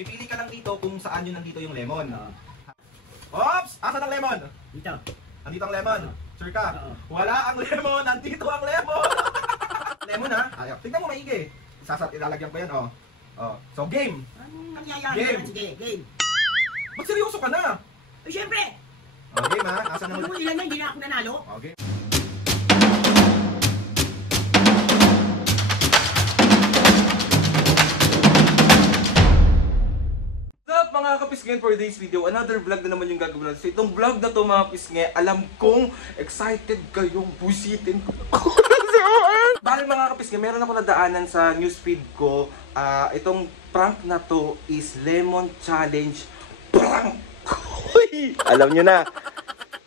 pipili ka lang dito kung saan yun nandito yung lemon. Oops! Asan ang lemon? Dito. Nandito ang lemon. Sure ka? Wala ang lemon. Nandito ang lemon. Lemon ha? Ayaw. Tignan mo maigi. Ilalagyan ko yan. Oh. Oh. So game. Anong nangyayari? Game. Sige, game. Ba't seryoso ka na? Eh, syempre. Oh, game ha? Asan ang... Kung ilan na, hindi na ako nanalo. Okay. Mga kapisngen, for this video, another vlog na naman yung gagawin natin. So itong vlog na to mga kapisngen, alam kong excited kayong busitin ko. Dahil mga kapisngen, meron ako nadaanan sa newsfeed ko. Itong prank na to is Lemon Challenge prank. Alam nyo na.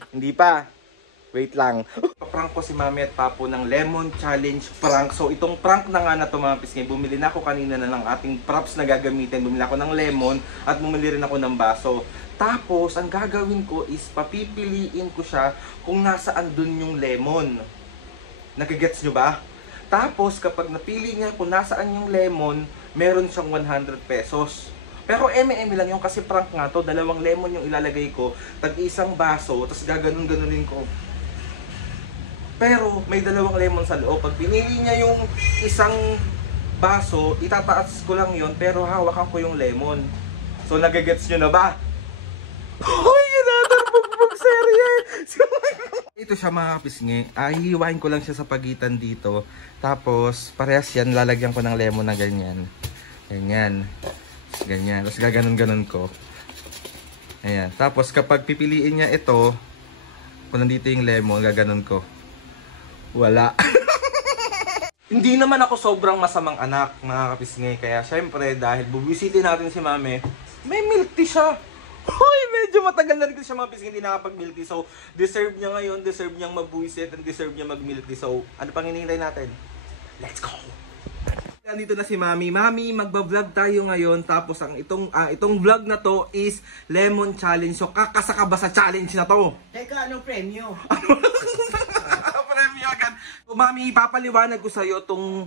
Hindi pa. Wait lang. Prank ko si Mami at Papo ng Lemon Challenge prank. So itong prank na nga na ito mga pisngay, bumili na ako kanina na ng ating props na gagamitin. Bumili ako ng lemon at bumili rin ako ng baso. Tapos ang gagawin ko is papipiliin ko siya kung nasaan dun yung lemon. Nagigets nyo ba? Tapos kapag napili niya kung nasaan yung lemon, meron siyang 100 pesos. Pero eme-eme lang yung kasi prank nga to. Dalawang lemon yung ilalagay ko, tag-isang baso, tapos gaganon-ganonin ko. Pero may dalawang lemon sa loob. Pag pinili niya yung isang baso, itataas ko lang yon pero hawakan ko yung lemon. So nagagets nyo na ba? Hoy, another bugbog serye! Ito siya mga kapisngi. Hihiwain ko lang siya sa pagitan dito. Tapos parehas yan, lalagyan ko ng lemon na ganyan. Ganyan. Ganyan. Tapos gaganon-ganon ko. Ayan. Tapos kapag pipiliin niya ito, kung nandito yung lemon, gaganon ko. Wala. Hindi naman ako sobrang masamang anak, mga kapisngay. Kaya syempre, dahil bubisitin natin si Mami, may milk tea siya. Hoy, medyo matagal na rin siya mga kapisngay, hindi nakapag-milk tea. So, deserve niya ngayon, deserve niyang mabuisit, and deserve niya mag-milk tea. So, ano pang hinihintay natin? Let's go! Nandito na si Mami. Mami, magba-vlog tayo ngayon. Tapos, itong vlog na to is Lemon Challenge. So, kakasaka ba sa challenge na to? Teka, anong premyo? Mami, ipapaliwanag ko sa iyo tong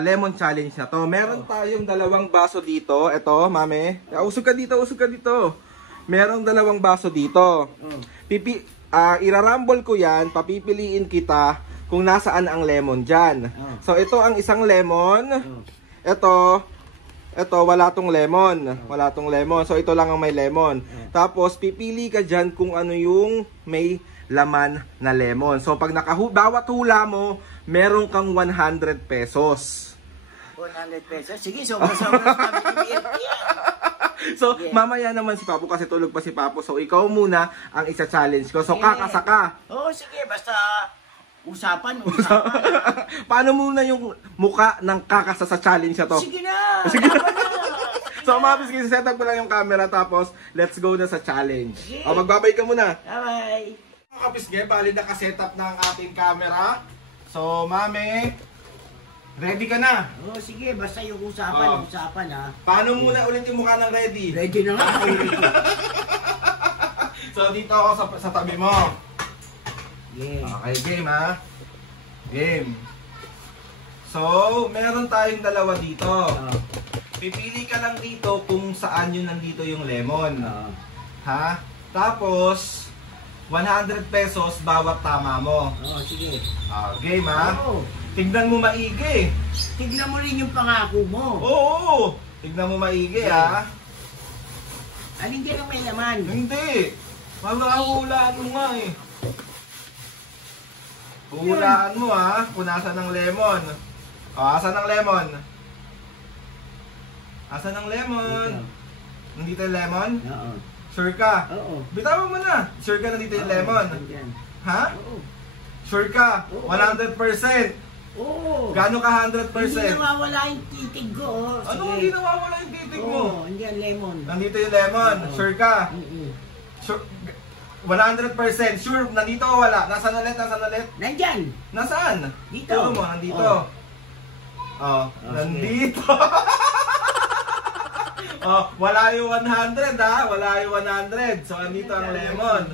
lemon challenge na to. Meron tayong dalawang baso dito. Ito, Mami. Usog ka dito, usog ka dito. Merong dalawang baso dito. Irarambol ko yan, papipiliin kita kung nasaan ang lemon dyan. So, ito ang isang lemon. Ito, wala tong lemon. Wala tong lemon. So, ito lang ang may lemon. Tapos, pipili ka dyan kung ano yung may laman na lemon. So pag bawat hula mo, meron kang 100 pesos. 100 pesos? Sige, sobra-sobra sa So mamaya naman si Papo kasi tulog pa si Papo. So ikaw muna ang isa-challenge ko. So kakasaka. Oo, sige, basta usapan. Paano muna yung muka ng kakasa sa challenge na to? Sige na! Sige na! So mabis kasi set up ko lang yung camera tapos let's go na sa challenge. O magbabay ka muna. Bye-bye! Mga kapisnge, bali naka-setup na ang ating camera. So, Mami, ready ka na? Oo, sige, basta yung usapan ha. Paano muna ulit yung mukha ng ready? Ready na nga. So, dito ako sa tabi mo. Game. Okay, game ha. Game. So, meron tayong dalawa dito. Pipili ka lang dito kung saan yun nandito yung lemon. Ha? Tapos, 100 pesos bawat tama mo. Oo, sige. Game ha? Oo. Tignan mo maigi. Tignan mo rin yung pangako mo. Oo. Tignan mo maigi ha. Alin dyan ang may laman? Hindi. Hulaan mo nga eh. Hulaan mo ha. Kung nasan ang lemon. Asan ang lemon? Asan ang lemon? Nandito yung lemon? Oo. Sure ka? Oo. Bitawan mo na. Sure ka nandito yung lemon? Ha? Oo. Sure ka? Oo. 100%. Oo. Gano'n ka 100%? Hindi nawawala yung titig ko. Ano hindi nawawala yung titig mo? Oo, hindi ang lemon. Nandito yung lemon. Sure ka? Sure. 100%. Sure, nandito o wala? Nasaan ulit? Nasaan ulit? Nandyan. Nasaan? Dito. Turo mo, nandito. Nandito. Wala yung 100 ha. Wala yung 100. So, nandito ang lemon.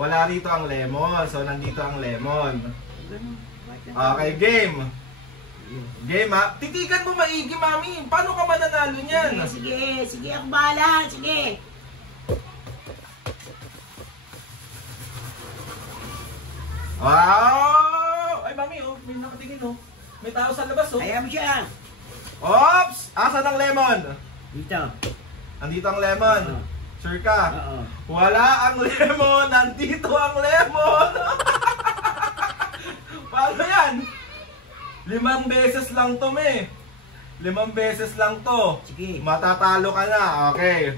Wala rito ang lemon. So, nandito ang lemon. Okay, game. Game ha? Titigan mo maigi, mami. Paano ka mananalo niyan? Sige, ako bahala, sige. Wow! Ay, mami, oh. May nakatingin, oh. May tao sa labas, oh. Ayaw mo siya. Ops! Asan ang lemon? Dito. Andito ang lemon. Oo. Sure ka? Oo. Wala ang lemon! Nandito ang lemon! Paano yan? 5 beses lang to, me. 5 beses lang to. Sige. Matatalo ka na. Okay.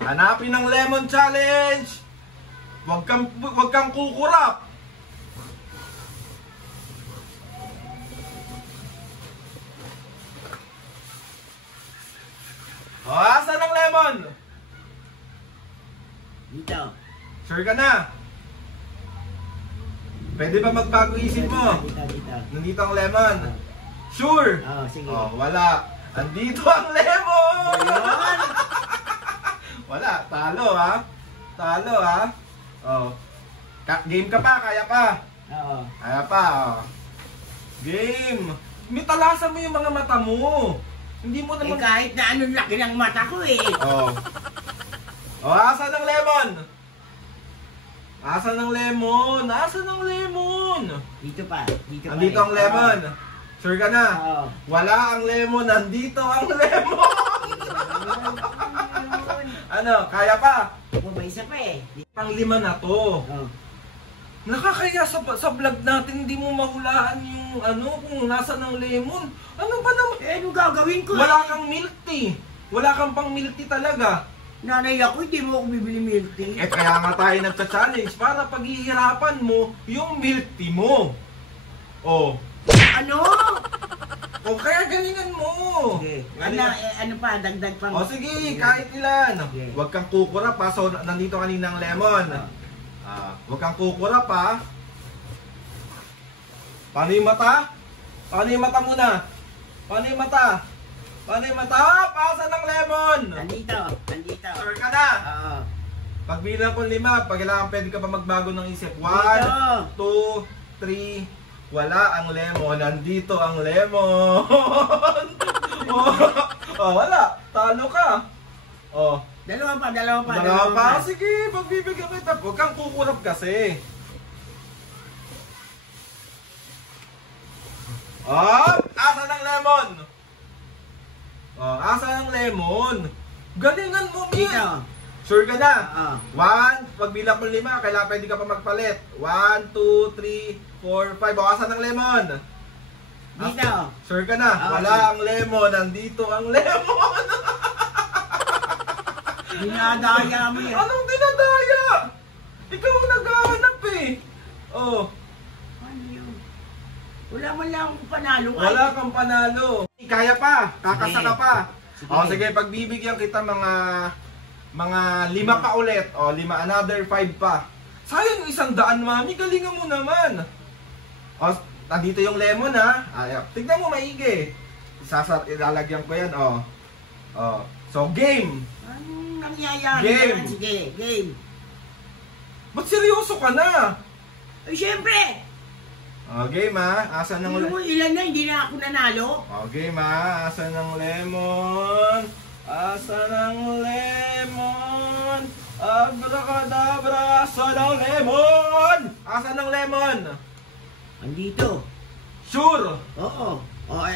Hanapin ang lemon challenge! Wag kang kukurap! O, asan ang lemon? Dito. Sure ka na? Pwede ba magbago isip mo? Dito. Nandito ang lemon. Sure? Oo, sige. Oh, wala. Andito ang lemon! Ayun. Wala. Talo, ha? Talo, ha? Oh. Game ka pa, kaya pa. Oo. Kaya pa, oh. Game. Mitalasan mo yung mga mata mo. Hindi mo naman... Kahit na anong laki ng mata ko eh. Oh. Oh, asan ang lemon? Asan ang lemon? Asan ang lemon? Dito pa. Andito ang lemon. Sure ka na? Oo. Wala ang lemon. Nandito ang lemon. Ano? Kaya pa? May isa pa eh. Pang-5 na to. Oo. Nakakaya sa vlog natin, hindi mo mahulaan yung kung nasa ng lemon. Ano ba naman? Eh, anong gagawin ko Wala eh? kang milk tea. Wala kang pang milk tea talaga. Nanay ako, hindi mo ako bibili milk tea. Eh kaya nga tayo nagcha-challenge para paghihirapan mo yung milk tea mo. Oh. Ano? O kaya galingan mo. Sige. Galingan. Ano pa, dagdag pa. O sige, kahit ilan. Sige. Huwag kang kukurap ha. So, nandito kanina ang lemon. Huwag kang kukurap ha. Paano yung mata? Paano yung mata muna? Paano yung mata? Paano yung mata? Pasa ng lemon! Nandito. Sure ka na? Oo. Pagbilang ko 5, pag kailangan pwede ka pa magbago ng isip. 1, Dito. 2, 3. Wala ang lemon. Nandito ang lemon. Wala. Talo ka. Oh. Dalawa pa. Dalawa pa. Sige, pagbibigyan kita. Huwag kang kukurap kasi. Asan ang lemon? Asan ang lemon? Galingan mo, Mi. Dito. Sure ka na? Oo. 1, pagbilang ko 5, kailangan pwede ka pa magpalit. 1, 2, 3, 4, 5. Asan ang lemon? Dito. Sure ka na? Oo. Wala ang lemon. Nandito ang lemon. Dinadaya mo yan. Anong dinadaya? Ikaw ang naghahanap eh. Oh. Ano yun? Wala man lang akong panalo. Wala kang panalo. Kaya pa. Kakasa ka pa. Sige. O sige, pagbibigyan kita mga 5 pa ulit. O 5, another 5 pa. Sayang yung 100, mami. Galingan mo naman. O, nandito yung lemon ha. Tignan mo maigi. Ilalagyan ko yan. O. So, game. Anong nangyayari? Game. Sige, game. Ba't seryoso ka na? Ay, syempre. Game ha. Asan ng lemon? Ilan na, hindi na ako nanalo. Game ha. Asan ng lemon? Asan ang lemon? Abracadabra! Asan ang lemon? Asan ang lemon? Andito. Sure! Oo.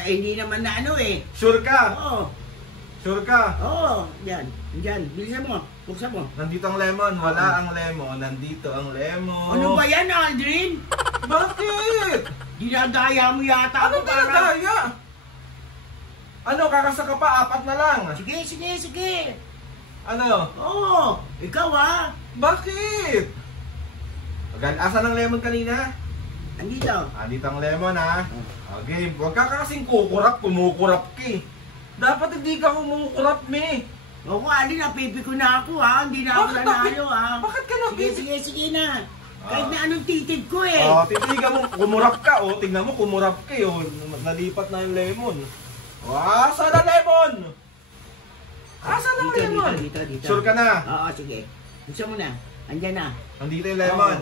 Hindi naman na ano eh. Sure ka? Oo. Sure ka? Oo. Yan. Diyan. Bilisan mo. Buksan mo. Nandito ang lemon. Wala ang lemon. Nandito ang lemon. Ano ba yan, Aldrin? Bakit? Dinadaya mo yata Anong ako para... dinadaya? Ano? Kakasa ka pa? 4 na lang. Sige. Ano? Oo. Ikaw ah. Bakit? Asan ang lemon kanina? Andito. Andito ang lemon ha. Okay, huwag ka kasing kukurap, kumukurap ka eh. Dapat hindi ka kumukurap, me. Oo, Alin, napipi ko na ako ha. Hindi na ako Bakit nanalo ha. Bakit ka napipi? Sige na. Kahit na anong titig ko eh. Titigan mo, kumurap ka tingnan mo, kumurap ka nalipat na yung lemon. Asan ang lemon? Asan ang lemon? Dito. Sure ka na? Oo, sige. Gusto mo na. Andyan na. Nandito yung lemon.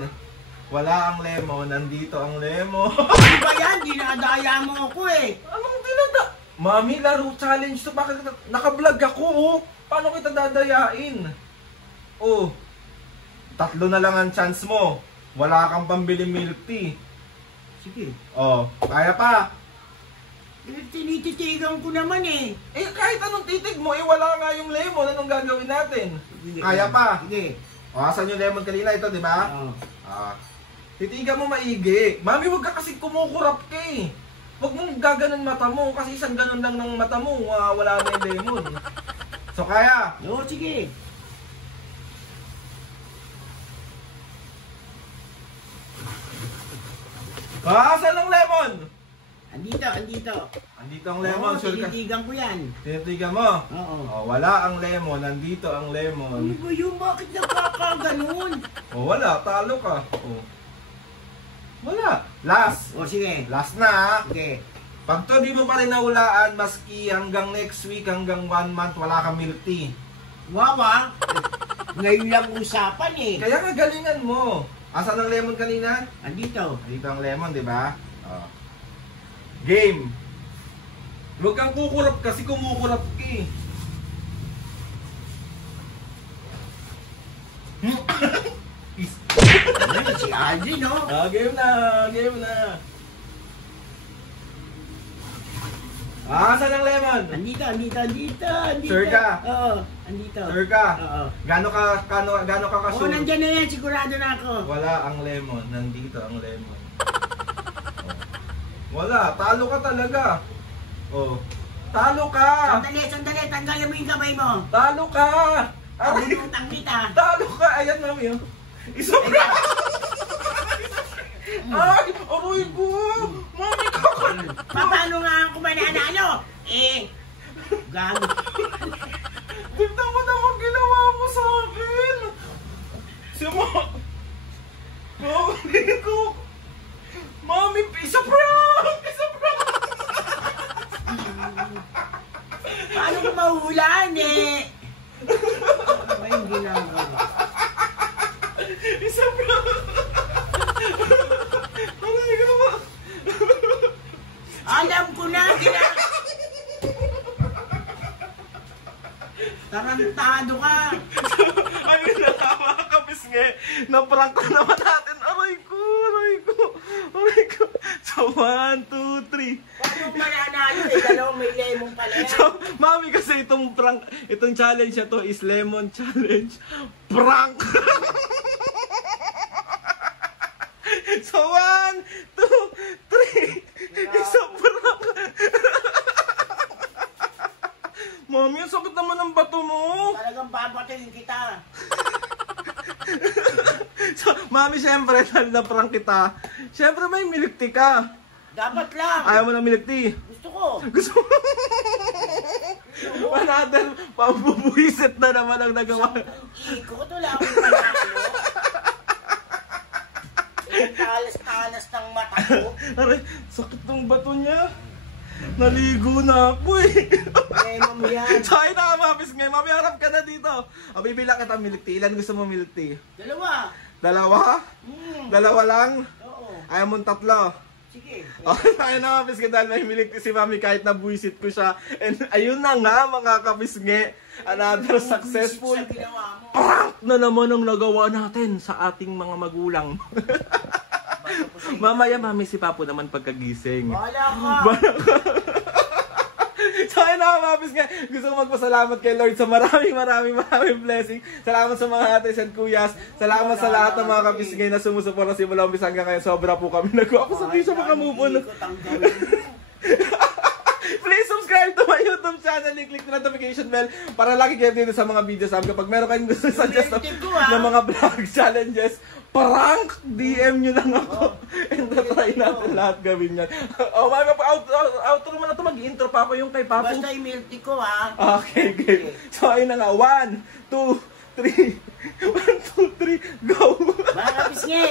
Wala ang lemon, nandito ang lemon. Ano ba yan? Dinadaya mo ako eh. Anong dinada? Mami, laro challenge to. Bakit naka-vlog ako, oh? Paano kita dadayain? Oh, 3 na lang ang chance mo. Wala kang pambili milk tea. Sige. Oh, kaya pa. Tinititigan ko naman eh. Eh, kahit anong titig mo, eh wala nga yung lemon. Anong gagawin natin? Sige. Kaya pa. Sige. O, asan yung lemon kanina? Ito, di ba? Oo. Titigan mo maigi. Mami, huwag ka kasi kumukurap ka eh. Huwag mong gaganon mata mo. Kasi isang ganon lang ng mata mo. Wala na yung lemon. So, kaya. Oo, sige. Asan ang lemon? Andito. Andito ang lemon. Oo, Sure ka? tinitigan ko yan. Tinitigan mo. Oo. Oh, wala ang lemon. Nandito ang Ano lemon. ba yun? Bakit nagkakaganon? Oh, wala. Talo ka. Oh. Wala. Last. O sige. Last na ha. Sige. Pag to di mo pa rin nahulaan, maski hanggang next week, hanggang 1 month, wala kang milk tea. Wawa. Ngayon lang usapan eh. Kaya nga galingan mo. Asan ang lemon kanina? Andito. Dito ang lemon, di ba? Oh. Game. Huwag kang kukurap kasi kumukurap ka eh. Ay, si Alvin, no? Game na, game na. Asan ang lemon? Andito. Sure ka? Oo, andito. Sure ka? Oo. Gano ka Oo, kasure? nandyan na yan. Sigurado na ako. Wala ang lemon. Nandito ang lemon. Oh. Wala. Talo ka talaga. Oh. Talo ka. Sandali. Tanggalin mo yung kamay mo. Talo ka. Aray. Abulutang kita. Talo ka. Ayan, mami. Oh. Isa pa. Ay, aroy ko. Mami ka. Paano nga ako mananalo? Eh, gago. Tignan mo naman ginawa mo sa akin. Mami ko. Mami, isa prank. Paano ko mahulaan eh? Ano ba yung ginagawa? Isa prank. Aray ka ba? Alam ko na, tarantado ka. Ayun na tama ka, Pisnge. Na-prank ko naman natin. Aray ko. So, 1, 2, 3. Paano ko mananalo eh? Dalawang may lemon pala yan. So, mami, kasi itong challenge na to is lemon challenge prank. So, 1, 2, 3. Isa prank. Mami, ang sakit naman ng bato mo. Talagang babatuin kita. So, mami, syempre, dahil na-prank kita, syempre may milk tea ka. Dapat lang. Ayaw mo ng milk tea? Gusto ko. Gusto mo? Another, pabubuisit na naman ang nagawa. Ikot, wala akong panalo. Yung talas-talas ng mata ko. Aray, sakit ng bato niya. Naligo na ako eh. Lemon mo yan. So, ayun na, mapis ngayon. Mami, harap ka na dito. O, bibila kita milk tea. Ilan gusto mo milk tea? Dalawa. Dalawa? Dalawa lang? Oo. Ayaw mong tatlo? Sige. O, ayun na, mapis nga dahil may milk tea si mami kahit nabuisit ko siya. And ayun na nga, mga kapisnge. Another successful Sa ginawa mo. prank na naman ang nagawa natin sa ating mga magulang. Mamaya, mami, si Papo naman pagkagising. Wala ka. So, ayun na, mapis nga. Gusto ko magpasalamat kay Lord sa maraming blessing. Salamat sa mga ates and kuyas. Salamat sa lahat ng mga kapisngay na sumusuporta simula umpisa hanggang ngayon. Sobra po kami nagawa ko sa piso mga move on. Please subscribe to my YouTube channel and click the notification bell para lagi kayo dito sa mga videos namin. Kapag meron kayong gusto suggest ng mga vlog challenges, prank, DM nyo lang ako. And try natin lahat gawin yan. Oh, outro mo na ito. Mag-intro pa ako yung kay Papo. Basta yung milk tea ko ha. Okay, game. So, ayun na nga. 1, 2, 3. 1, 2, 3, go! Mga kapisngi.